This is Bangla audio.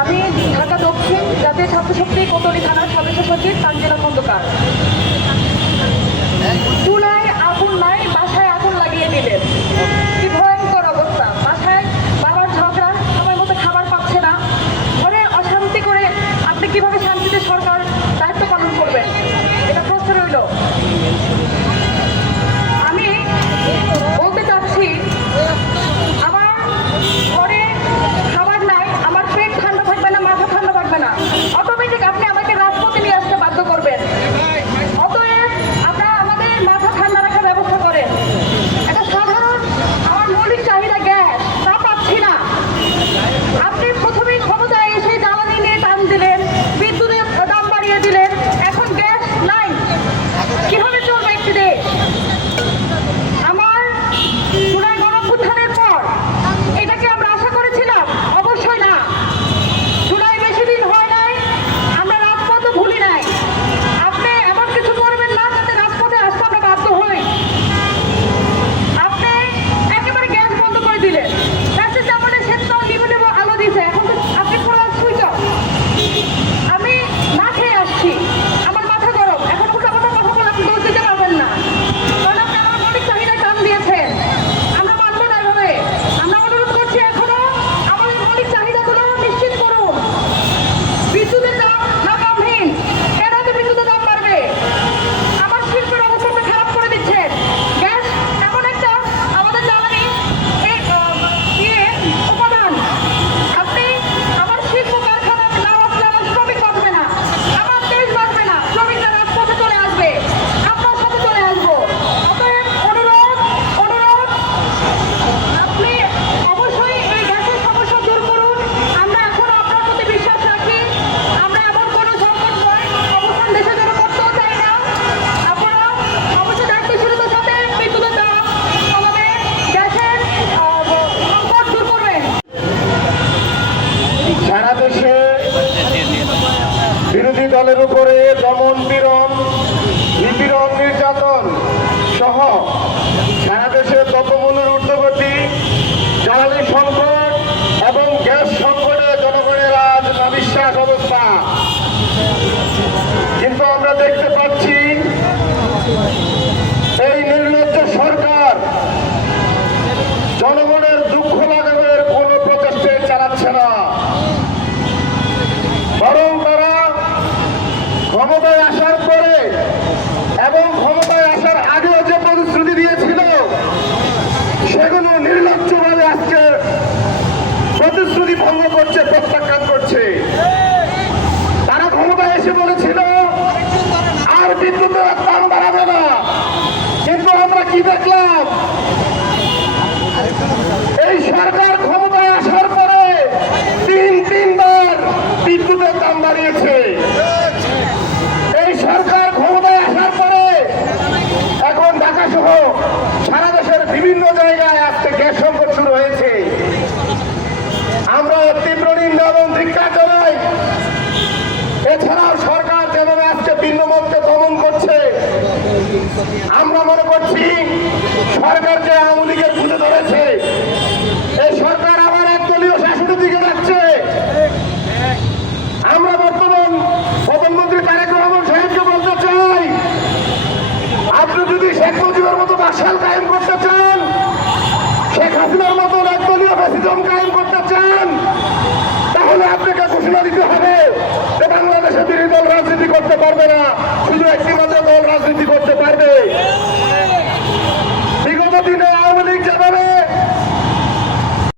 আমি ঢাকা দক্ষিণ জাতীয় ছাত্রশক্তি কোতোয়ালি থানার সদস্য সচিব তানজিলা খন্দকার। চুলায় আগুন নাই, বাসায় আগুন লাগিয়ে দিলেন। কি ভয়ঙ্কর অবস্থা! বাসায় বাবার ঝগড়া, সময় মতো খাবার পাচ্ছে না, ঘরে অশান্তি করে আপনি কিভাবে শান্তিতে সরকার দায়িত্ব পালন করবেন? এটা প্রশ্ন রইল। আমি বলতে চাচ্ছি, আমার ঘরে খাবার নাই, আমার পেট ঠান্ডা থাকবে না, মাথা ঠান্ডা থাকবে না, অটোমেটিক আপনি আমাকে রাজপথে নিয়ে আসতে বাধ্য করবেন। অতএব আপনারা আমাদের মাথা ঠান্ডা রাখার ব্যবস্থা করেন। একটা সাধারণ আমার মৌলিক চাহিদা গ্যাস, তা পাচ্ছি না। আপনি প্রথমেই ক্ষমতায় এসে জ্বালানি নিয়ে টান দিলেন, বিদ্যুতের দাম বাড়িয়ে দিলেন, এখন গ্যাস নাই। কিভাবে চলবে একটি দেশ? আমার জুলাই গণঅভ্যুত্থানের পর এটাকে আমরা আশা করেছিলাম? অবশ্যই না। জুলাই বেশি দিন হয় নাই, আমরা রাজপথও ভুলি নাই। আপনি এমন কিছু করবেন না যাতে রাজপথে আসতে আমরা বাধ্য হই। আপনি একেবারে গ্যাস বন্ধ করে দিলেন, গ্যাসের চাপলে সেটাও নিভে নেব আলো দিয়েছে, এখন তো আপনি পুরো সুইচ অফ। আমি না খেয়ে আসছি, আমার মাথা গরম, এখন উল্টা কথা বলে আপনি দোষ দিতে পারবেন না, কারণ আপনি আমার মৌলিক চাহিদায় টান দিয়েছেন। আমরা মানব না এভাবে। আমরা অনুরোধ করছি, এখনো আমাদের মৌলিক চাহিদাগুলো নিশ্চিত করুন। বিদ্যুতের দাম লাগামহীন, কেন এত বিদ্যুতের দাম বাড়বে? আমার শিল্পের অবস্থাটা খারাপ করে দিচ্ছেন। গ্যাস এমন একটা আমাদের জ্বালানি উপাদান, আপনি আমার শিল্প কারখানা না আসলে আমার শ্রমিক বাঁচবে না, আমার দেশ বাঁচবে না। শ্রমিকরা রাজপথে চলে আসবে, আপনার সাথে চলে আসবো। অতএব অনুরোধ, আপনি অবশ্যই এই গ্যাসের সমস্যা দূর করুন। আমরা এখন আপনার প্রতি বিশ্বাস রাখি। আমরা এমন কোনো সংকটময় অবস্থান দেশের জন্য করতেও চাই না। আপনারা অবশ্যই দায়িত্বশীলতার সাথে বিদ্যুতের দাম কমাবেন, গ্যাসের সংকট দূর করবেন। সারা দেশে বিরোধী দলের উপরে দমন পীড়ন, নিপীড়ন, নির্যাতন সহ সারা দেশে দ্রব্যমূল্যের ঊর্ধ্বগতি, জ্বালানি সংকট এবং গ্যাস সংকটে জনগণের আজ নাবিশ্বাস অবস্থা। কিন্তু আমরা দেখতে পাচ্ছি এই নির্লজ্জ সরকার জনগণের দুঃখ লাঘবের কোনো প্রচেষ্টা চালাচ্ছে না, বরং তারা ক্ষমতায় আসার পরে এবং ক্ষমতায় আসার আগেও যে প্রতিশ্রুতি দিয়েছিল সেগুলো নির্লজ্জভাবে আজকে প্রতিশ্রুতি ভঙ্গ করছে, প্রত্যাখ্যান করছে। তারা ক্ষমতায় এসে বলেছিল আর বিদ্যুতের দাম বাড়াবে না, কিন্তু আমরা কি দেখলাম? এই সরকার ক্ষমতায় আসার পরে তিনবার বিদ্যুতের দাম বাড়িয়েছে। এই সরকার ক্ষমতায় আসার পরে এখন ঢাকা সহ সারা দেশের বিভিন্ন জায়গায় আজকে গ্যাস সংকট শুরু হয়েছে। আমরা তীব্র নিন্দা এবং ধিক্কার জানাই। এছাড়াও সরকার যেভাবে আজকে ভিন্নমতকে দমন করছে, আমরা মনে করছি সরকার যে আওয়ামী লীগের খুঁজে ধরেছে, এই সরকার আবার একদলীয় শাসনের দিকে যাচ্ছে। আমরা বর্তমান প্রধানমন্ত্রী তারেক রহমান সাহেবকে বলতে চাই, আপনি যদি শেখ মুজিবের মতো বাকশাল কায়েম করতে চান, শেখ হাসিনার মতো একদলীয় ফ্যাসিজম কায়েম করতে চান, তাহলে আপনাকে ঘোষণা দিতে হবে যে বাংলাদেশে বিরোধী দল রাজনীতি করতে পারবে না, শুধু একটি মাত্র দল রাজনীতি